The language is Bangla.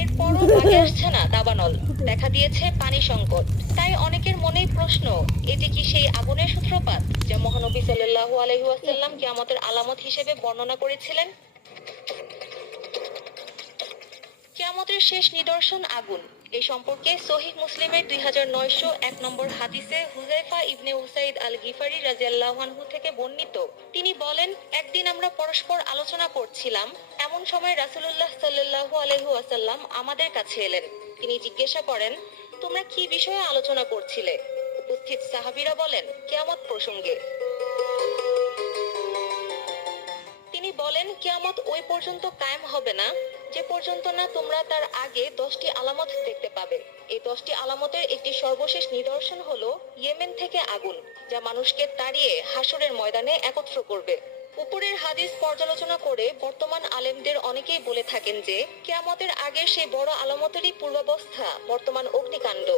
এরপরও আসছে না দাবানল। দেখা দিয়েছে পানি সংকট। তাই অনেকের মনেই প্রশ্ন, এটি কি সেই আগুনের সূত্রপাত যা মহানবী কিয়ামতের আলামত হিসেবে বর্ণনা করেছিলেন? কিয়ামতের শেষ নিদর্শন আগুন। এই সম্পর্কে সহিহ মুসলিমের দুই হাজার নয়শো এক নম্বর হাদিসে Huzaifa ibn Usaid al Ghifari রাজিয়াল্লাহু আনহু থেকে বর্ণিত। তিনি বলেন, একদিন আমরা পরস্পর আলোচনা করছিলাম এমন সময় রাসূলুল্লাহ সাল্লাল্লাহু আলাইহি ওয়াসাল্লাম আমাদের কাছে এলেন। তিনি জিজ্ঞাসা করেন, তোমরা কি বিষয়ে আলোচনা করছিলে? উপস্থিত সাহাবীরা বলেন, কিয়ামত প্রসঙ্গে। তিনি বলেন, কিয়ামত ওই পর্যন্ত কায়েম হবে না, যে পর্যন্ত না তোমরা তার আগে দশটি আলামত দেখতে পাবে। এই দশটি আলামতের একটি সর্বশেষ নিদর্শন হলো ইয়েমেন থেকে আগুন, যা মানুষকে তাড়িয়ে হাসরের ময়দানে একত্র করবে। উপরের হাদিস পর্যালোচনা করে বর্তমান আলেমদের অনেকেই বলে থাকেন যে, কেয়ামতের আগে সেই বড় আলামতেরই পূর্বাবস্থা বর্তমান অগ্নিকাণ্ড।